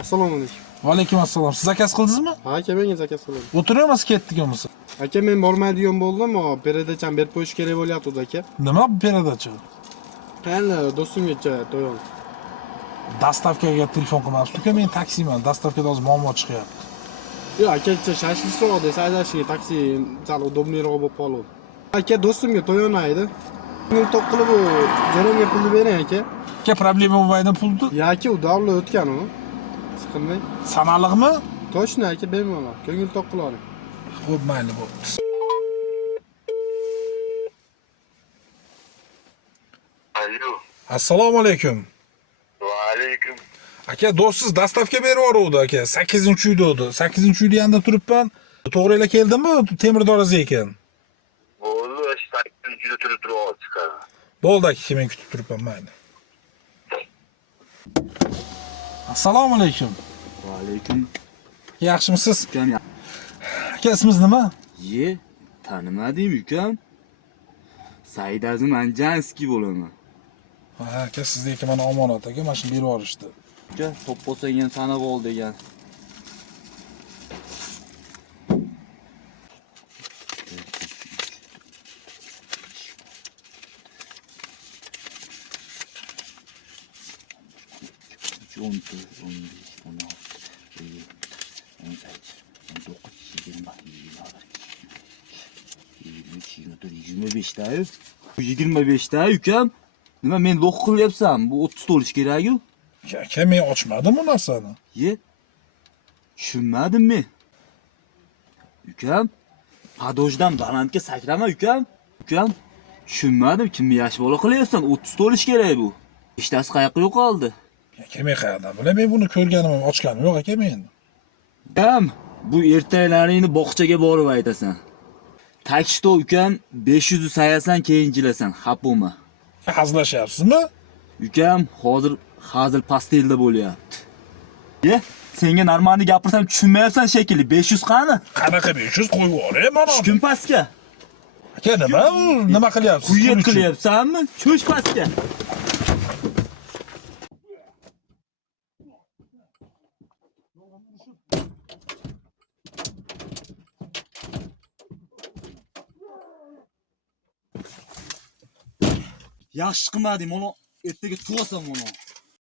Assalomu alaykum. Alaykum assalom. Siz zakaz qildingizmi? Ha, aka menga zakaz qiling. O'tiryapsiz ketdikmi? Aka men bormaydigan bo'ldim, peredacham berib qo'yish kerak bo'lyapti aka. Nima bu peradachi? Qani do'stimga to'yon. Dastavkaga telefon qilmabsiz-ku, men taksiman. Dastavkada hozir muammo chiqyapti. Yo, aka shashlikroq desa, adashing taksi sal udobniyroq bo'lib qoldi. Aka do'stimga to'yon aydi. Men to'q qilib u jaromga pulni bering aka. Aka, problema bo'lmaydi pulni? Ya aka, u davlat o'tgan u. Siqilmang. Sanaliqmi? Toshni aka, bemalol. Ko'ngil to'q qila oling. Xo'p, mayli bo'pti. Alo. Assalomu alaykum. Va alaykum. Aka, do'stsiz dastavka berib yuboruvdi aka. 8-uyda edi. 8-uyda yanda turibman. To'g'rilar keldimi? Temir doroza ekan. Bo'ldi, 8-da turib chiqadi. Bo'ldi aka, men kutib turibman, mayli. Assalomu alaykum. Va alaykum. Yaxshimisiz? Ukam, Aka, ismingiz nima? ye, tanimadim ukam. Saidazim Anjanskiy bo'laman. Ha, aka, sizniki mana omonat aka, mana shuni berib yuborishdi. Uka, top bo'lsang ham tanib ol degan. On to'rt, 25'dayu. 25'da ukam. Nima men loq qilyapsam? Bu 30 to'lish kerak-ku. Aka, men ochmadim bu narsani. Ye. Tushunmadim men. Ukam, padojdan balandga sakrama ukam. Ukam, tushunmadim, kimni yosh bola qilyapsan? 30 to'lish kerak bu. Ishtasi qayoqqa yo'qoldi? Aka, men qayerdan bilay? Men buni ko'rganim, ochganim yo'q aka men. Ukam, bu ertaklaringni bog'chaga borib aytasan. Takshto ukam 500 sayasan keyin jilasan, xap bo'lma. Hazillashyapsizmi? Ukam, hozir pastelda bo'lyapti. Ye, senga normalni gapirsam tushunmayapsan shekilli. 500 qani? Qanaqa 500 qo'yib yuboray mana. Kim pastga? Aka, nima qilyapsiz? Quyet qilyapsanmi? Cho'sh pastga. Yaxshi qilmadim, mana ertaga tuvasan mana.